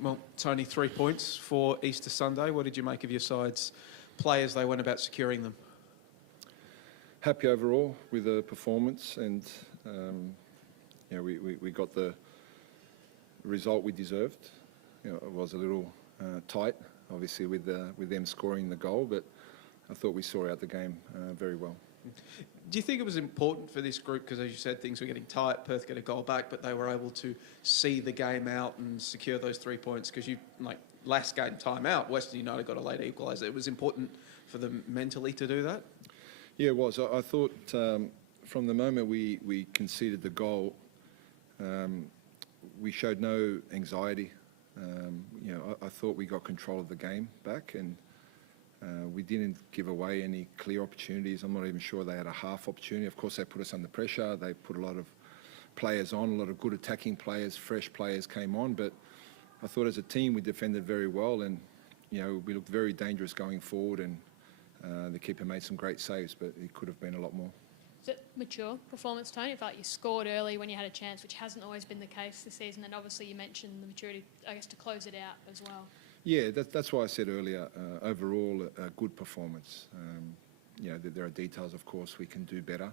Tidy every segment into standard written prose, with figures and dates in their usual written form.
Well, Tony, 3 points for Easter Sunday. What did you make of your side's play as they went about securing them? Happy overall with the performance, and we got the result we deserved. It was a little tight, obviously, with them scoring the goal, but I thought we saw out the game very well. Do you think it was important for this group, because as you said, things were getting tight, Perth get a goal back, but they were able to see the game out and secure those 3 points? Because last game time out, Western United got a late equaliser. It was important for them mentally to do that? Yeah, it was. I thought from the moment we conceded the goal, we showed no anxiety. I thought we got control of the game back, and we didn't give away any clear opportunities. I'm not even sure they had a half opportunity. Of course, they put us under pressure. They put a lot of players on, a lot of good attacking players, fresh players came on. But I thought as a team we defended very well, and we looked very dangerous going forward. And the keeper made some great saves, but it could have been a lot more. Is it mature performance, Tony? In fact, you scored early when you had a chance, which hasn't always been the case this season. And obviously you mentioned the maturity, I guess, to close it out as well. Yeah, that's why I said earlier, overall, a good performance. There are details, of course, we can do better.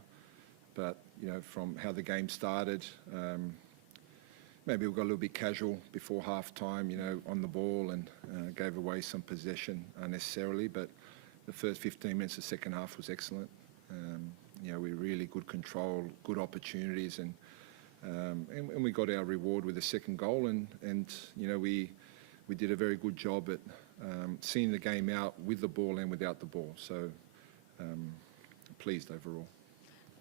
But, from how the game started, maybe we got a little bit casual before half-time, on the ball, and gave away some possession unnecessarily. But the first 15 minutes of the second half was excellent. We really good control, good opportunities, and we got our reward with the second goal. And we did a very good job at seeing the game out with the ball and without the ball. So pleased overall.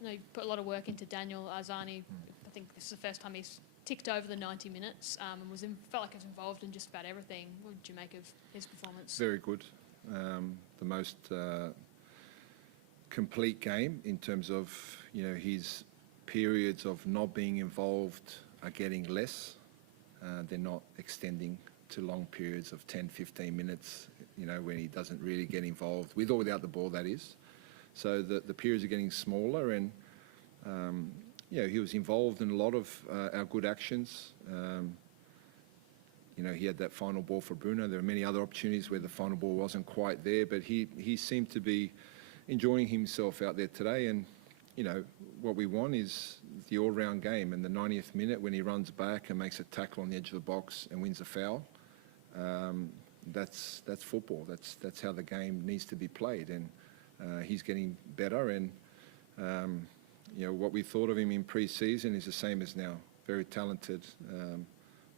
I know you put a lot of work into Daniel Arani. I think this is the first time he's ticked over the 90 minutes and felt like he was involved in just about everything. What did you make of his performance? Very good. The most complete game in terms of his periods of not being involved are getting less. They're not extending to long periods of 10, 15 minutes, when he doesn't really get involved, with or without the ball, that is. So the periods are getting smaller, and he was involved in a lot of our good actions. He had that final ball for Bruno. There were many other opportunities where the final ball wasn't quite there, but he seemed to be enjoying himself out there today. And what we want is the all-round game. And the 90th minute, when he runs back and makes a tackle on the edge of the box and wins a foul, that's football. That's how the game needs to be played. And he's getting better. And what we thought of him in pre-season is the same as now. Very talented.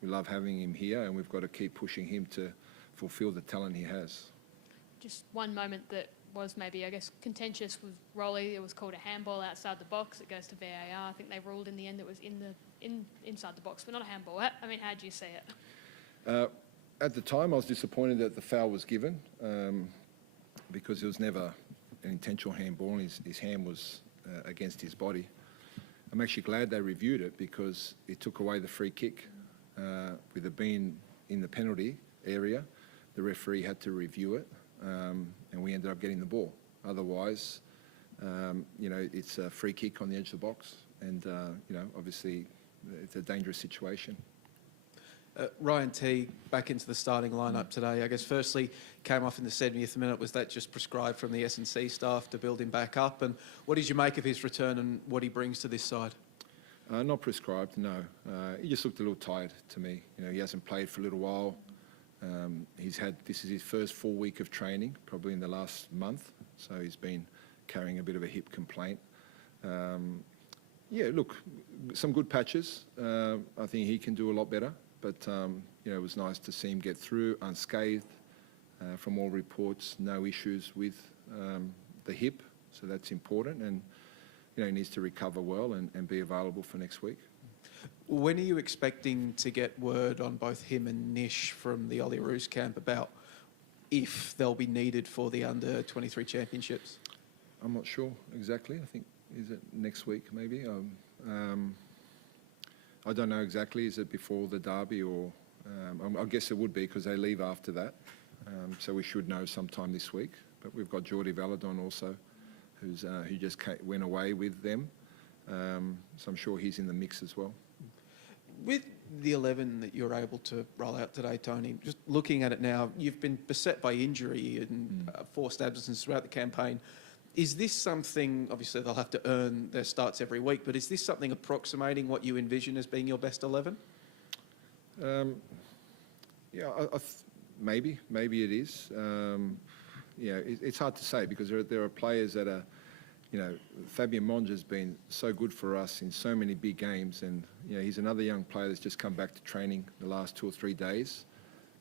We love having him here, and we've got to keep pushing him to fulfil the talent he has. Just one moment that was maybe, I guess, contentious with Rolly. It was called a handball outside the box. It goes to VAR. I think they ruled in the end it was inside the box, but not a handball. I mean, how do you see it? At the time, I was disappointed that the foul was given because it was never an intentional handball, and his hand was against his body. I'm actually glad they reviewed it because it took away the free kick. With it being in the penalty area, the referee had to review it, and we ended up getting the ball. Otherwise, it's a free kick on the edge of the box, and obviously it's a dangerous situation. Ryan T back into the starting lineup today. I guess firstly came off in the 70th minute. Was that just prescribed from the S&C staff to build him back up? And what did you make of his return and what he brings to this side? Not prescribed, no. He just looked a little tired to me. He hasn't played for a little while. This is his first full week of training, probably in the last month. So he's been carrying a bit of a hip complaint. Look, some good patches. I think he can do a lot better. But, it was nice to see him get through unscathed. From all reports, no issues with the hip. So that's important. And he needs to recover well and be available for next week. When are you expecting to get word on both him and Nish from the Ollie Roos camp about if they'll be needed for the under-23 championships? I'm not sure exactly. I think, is it next week maybe? I don't know exactly. Is it before the derby or... I guess it would be because they leave after that. So we should know sometime this week. But we've got Jordi Valadon also, who just went away with them. So I'm sure he's in the mix as well. With the 11 that you're able to roll out today, Tony, just looking at it now, you've been beset by injury and forced absences throughout the campaign. Is this something, obviously they'll have to earn their starts every week, but is this something approximating what you envision as being your best 11? Maybe it is. It's hard to say because there are players that are, Fabian Monge's been so good for us in so many big games, and he's another young player that's just come back to training the last 2 or 3 days,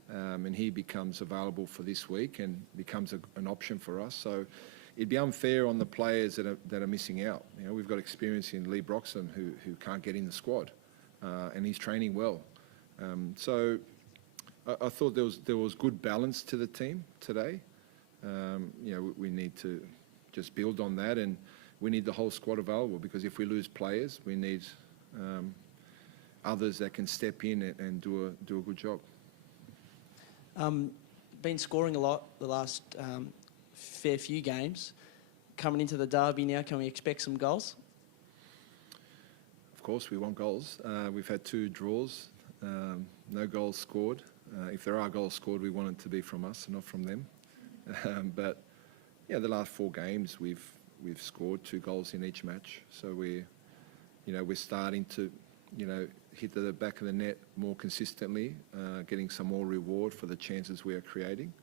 and he becomes available for this week and becomes an option for us. So it'd be unfair on the players that are missing out. We've got experience in Lee Broxham who can't get in the squad, and he's training well. So I thought there was good balance to the team today. We need to just build on that, and we need the whole squad available because if we lose players, we need others that can step in and do a good job. Been scoring a lot the last fair few games. Coming into the derby now, can we expect some goals? Of course, we want goals. We've had 2 draws, no goals scored. If there are goals scored, we want it to be from us and not from them. But the last 4 games we've scored 2 goals in each match. So we're starting to hit the back of the net more consistently, getting some more reward for the chances we are creating.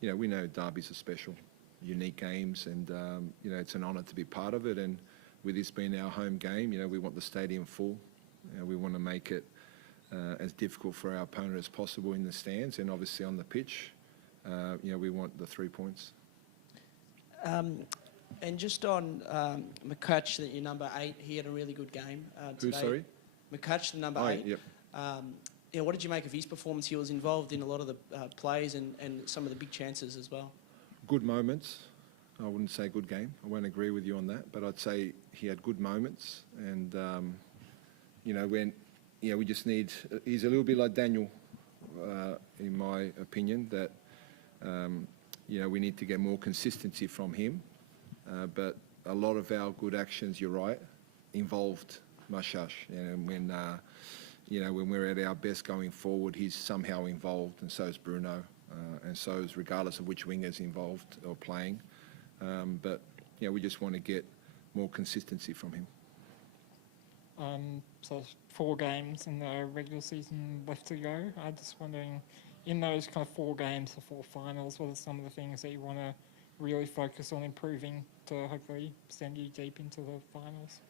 We know derbies are special, unique games, and it's an honour to be part of it. And with this being our home game, we want the stadium full. We want to make it as difficult for our opponent as possible in the stands, and obviously on the pitch, we want the 3 points. And just on McCutch, that your number 8, he had a really good game today. Who, sorry? McCutch, the number 8. Yep. What did you make of his performance? He was involved in a lot of the plays and some of the big chances as well. Good moments. I wouldn't say good game. I won't agree with you on that, but I'd say he had good moments, and when we just need. He's a little bit like Daniel, in my opinion. That we need to get more consistency from him. But a lot of our good actions, you're right, involved Mashash. And when we're at our best going forward, he's somehow involved, and so is Bruno, and so is regardless of which winger's involved or playing. But we just want to get more consistency from him. So 4 games in the regular season left to go. I'm just wondering, in those kind of 4 games, the 4 finals, what are some of the things that you want to really focus on improving to hopefully send you deep into the finals?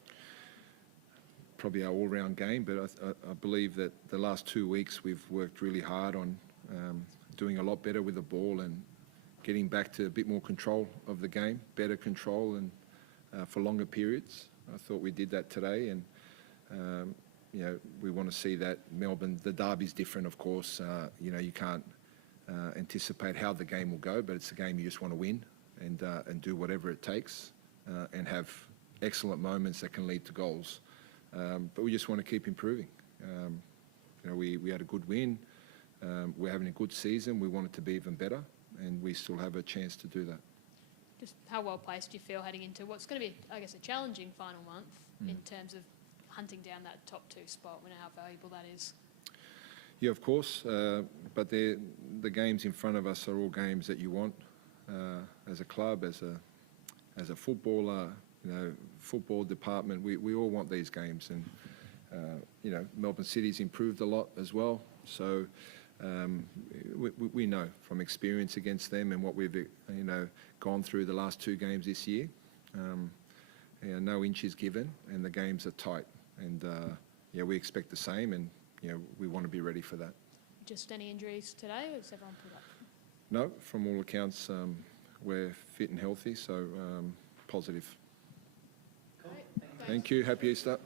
Probably our all-round game, but I believe that the last 2 weeks we've worked really hard on doing a lot better with the ball and getting back to a bit more control of the game, better control, and for longer periods. I thought we did that today, and we want to see that. Melbourne, the derby's different, of course. You can't anticipate how the game will go, but it's a game you just want to win and do whatever it takes and have excellent moments that can lead to goals. But we just want to keep improving. We had a good win. We're having a good season. We want it to be even better, and we still have a chance to do that. Just how well placed do you feel heading into what's going to be, I guess, a challenging final month in terms of hunting down that top 2 spot? We know how valuable that is. Yeah, of course. But the games in front of us are all games that you want as a club, as a footballer, football department. We all want these games, and Melbourne City's improved a lot as well. So we know from experience against them and what we've gone through the last 2 games this year. No inch is given, and the games are tight. And we expect the same, and we want to be ready for that. Just any injuries today, or is everyone put up? No, from all accounts, we're fit and healthy, so positive. Great. Thank you. Happy Easter.